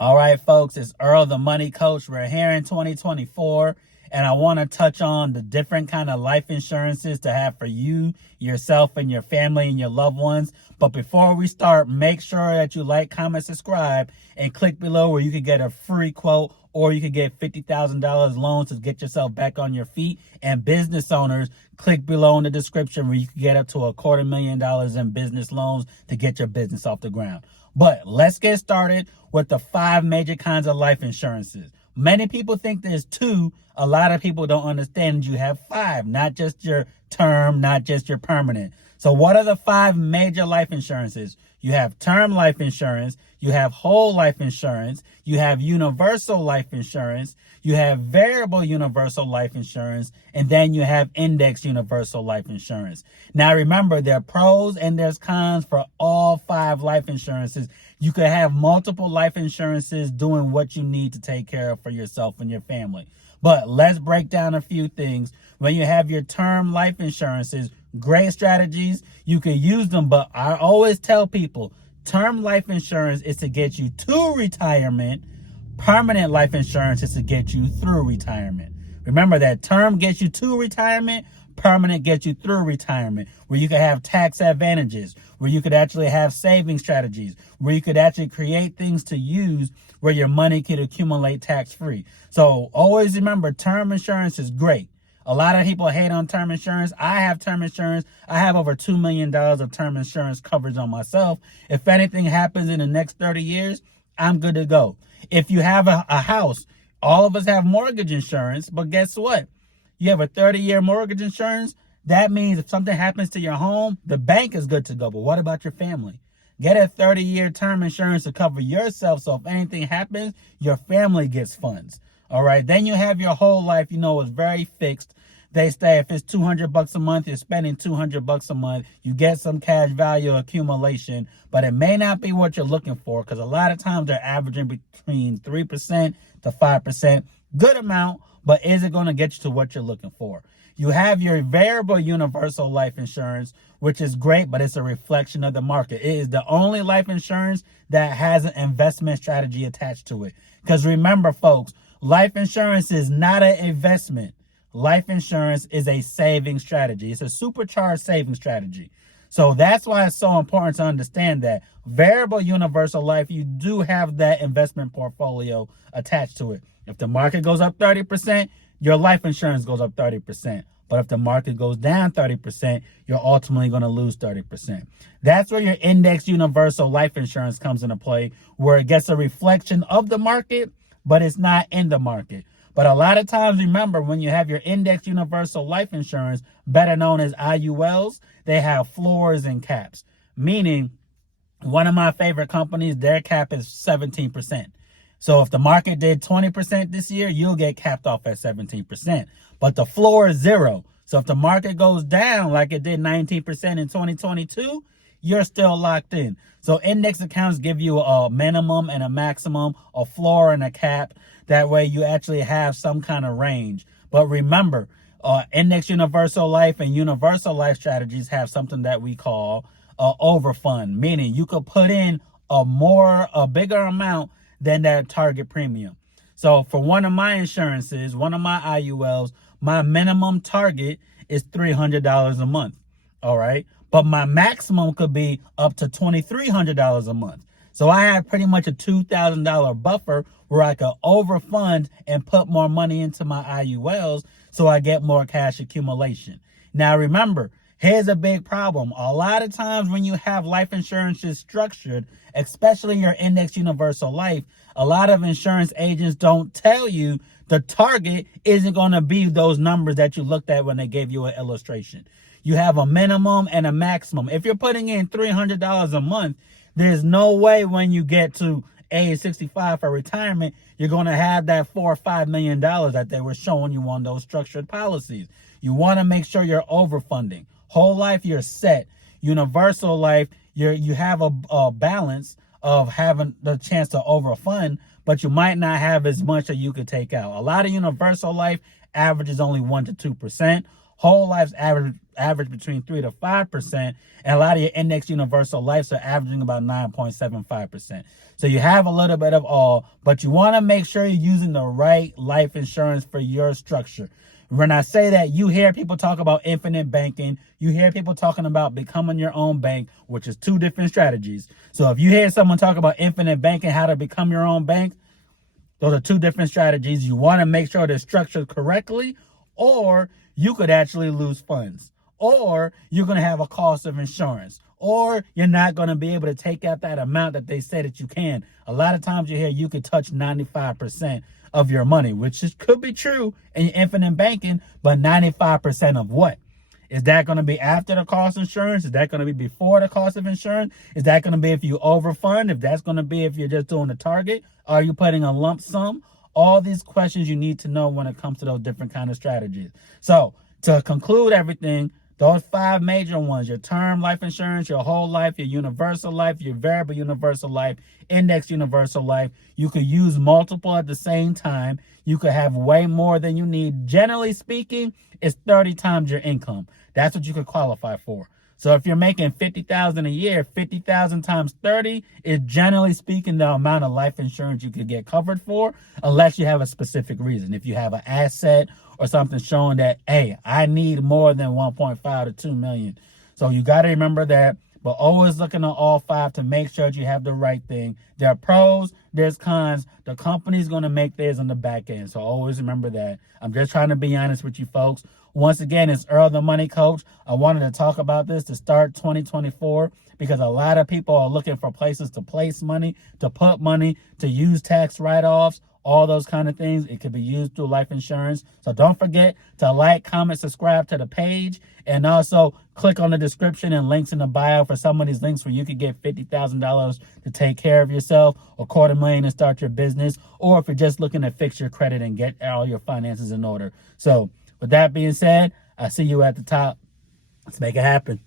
All right, folks, it's Earl, the Money Coach. We're here in 2024, and I want to touch on the different kind of life insurances to have for you, yourself, and your family and your loved ones. But before we start, make sure that you like, comment, subscribe, and click below where you can get a free quote or you can get $50,000 loans to get yourself back on your feet. And business owners, click below in the description where you can get up to $250,000 in business loans to get your business off the ground. But let's get started with the 5 major kinds of life insurances. Many people think there's 2. A lot of people don't understand you have 5, not just your term, not just your permanent. So what are the 5 major life insurances? You have term life insurance, you have whole life insurance, you have universal life insurance, you have variable universal life insurance, and then you have index universal life insurance. Now remember, there are pros and there's cons for all 5 life insurances. You could have multiple life insurances doing what you need to take care of for yourself and your family. But let's break down a few things. When you have your term life insurances, great strategies, you can use them, but I always tell people, term life insurance is to get you to retirement. Permanent life insurance is to get you through retirement. Remember that term gets you to retirement, permanent gets you through retirement, where you could have tax advantages, where you could actually have saving strategies, where you could actually create things to use where your money could accumulate tax-free. So always remember, term insurance is great. A lot of people hate on term insurance. I have term insurance. I have over $2 million of term insurance coverage on myself. If anything happens in the next 30 years, I'm good to go. If you have a house, all of us have mortgage insurance, but guess what? You have a 30-year mortgage insurance. That means if something happens to your home, the bank is good to go. But what about your family? Get a 30-year term insurance to cover yourself, so if anything happens, your family gets funds. All right. Then you have your whole life, it's very fixed. They say if it's $200 a month, you're spending $200 a month. You get some cash value accumulation, but it may not be what you're looking for because a lot of times they're averaging between 3% to 5%. Good amount, but is it going to get you to what you're looking for? You have your variable universal life insurance, which is great, but it's a reflection of the market. It is the only life insurance that has an investment strategy attached to it. Because remember, folks, life insurance is not an investment. Life insurance is a saving strategy. It's a supercharged saving strategy. So that's why it's so important to understand that variable universal life, you do have that investment portfolio attached to it. If the market goes up 30%, your life insurance goes up 30%. But if the market goes down 30%, you're ultimately going to lose 30%. That's where your index universal life insurance comes into play, where it gets a reflection of the market, but it's not in the market. But a lot of times, remember, when you have your index universal life insurance, better known as IULs, they have floors and caps. Meaning, one of my favorite companies, their cap is 17%. So if the market did 20% this year, you'll get capped off at 17%. But the floor is 0. So if the market goes down like it did 19% in 2022, you're still locked in. So index accounts give you a minimum and a maximum, a floor and a cap. That way you actually have some kind of range. But remember, index universal life and universal life strategies have something that we call overfund, meaning you could put in a bigger amount than that target premium. So for one of my insurances, one of my IULs, my minimum target is $300 a month. All right. But my maximum could be up to $2,300 a month. So I have pretty much a $2,000 buffer where I could overfund and put more money into my IULs so I get more cash accumulation. Now, remember, here's a big problem. A lot of times when you have life insurances structured, especially your index universal life, a lot of insurance agents don't tell you the target isn't going to be those numbers that you looked at when they gave you an illustration. You have a minimum and a maximum. If you're putting in $300 a month, there's no way when you get to age 65 for retirement, you're going to have that $4 or $5 million that they were showing you on those structured policies. You want to make sure you're overfunding. Whole life, you're set. Universal life, you have a balance of having the chance to overfund, but you might not have as much that you could take out. A lot of universal life averages only 1% to 2%. Whole lives average between 3 to 5%, and a lot of your index universal lives are averaging about 9.75%. So you have a little bit of all, but you want to make sure you're using the right life insurance for your structure. When I say that, you hear people talk about infinite banking. You hear people talking about becoming your own bank, which is two different strategies. So if you hear someone talk about infinite banking, how to become your own bank, those are two different strategies. You want to make sure they're structured correctly, or you could actually lose funds, or you're going to have a cost of insurance, or you're not going to be able to take out that amount that they say that you can. A lot of times you hear you could touch 95% of your money, could be true in infinite banking, but 95% of what? Is that going to be after the cost of insurance? Is that going to be before the cost of insurance? Is that going to be if you overfund? If that's going to be if you're just doing the target? Are you putting a lump sum? All these questions you need to know when it comes to those different kind of strategies. So to conclude everything, those 5 major ones: your term life insurance, your whole life, your universal life, your variable universal life, index universal life. You could use multiple at the same time. You could have way more than you need. Generally speaking, it's 30 times your income. That's what you could qualify for. So if you're making $50,000 a year, 50,000 times 30 is generally speaking the amount of life insurance you could get covered for, unless you have a specific reason. If you have an asset or something showing that, hey, I need more than 1.5 to 2 million. So you got to remember that, but always looking at all 5 to make sure that you have the right thing. There are pros, there's cons. The company's going to make theirs on the back end. So always remember that. I'm just trying to be honest with you folks. Once again, it's Earl, the Money Coach. I wanted to talk about this to start 2024 because a lot of people are looking for places to place money, to put money, to use tax write-offs, all those kind of things. It could be used through life insurance. So don't forget to like, comment, subscribe to the page, and also click on the description and links in the bio for some of these links where you could get $50,000 to take care of yourself, or $250,000 to start your business, or if you're just looking to fix your credit and get all your finances in order. So with that being said, I see you at the top. Let's make it happen.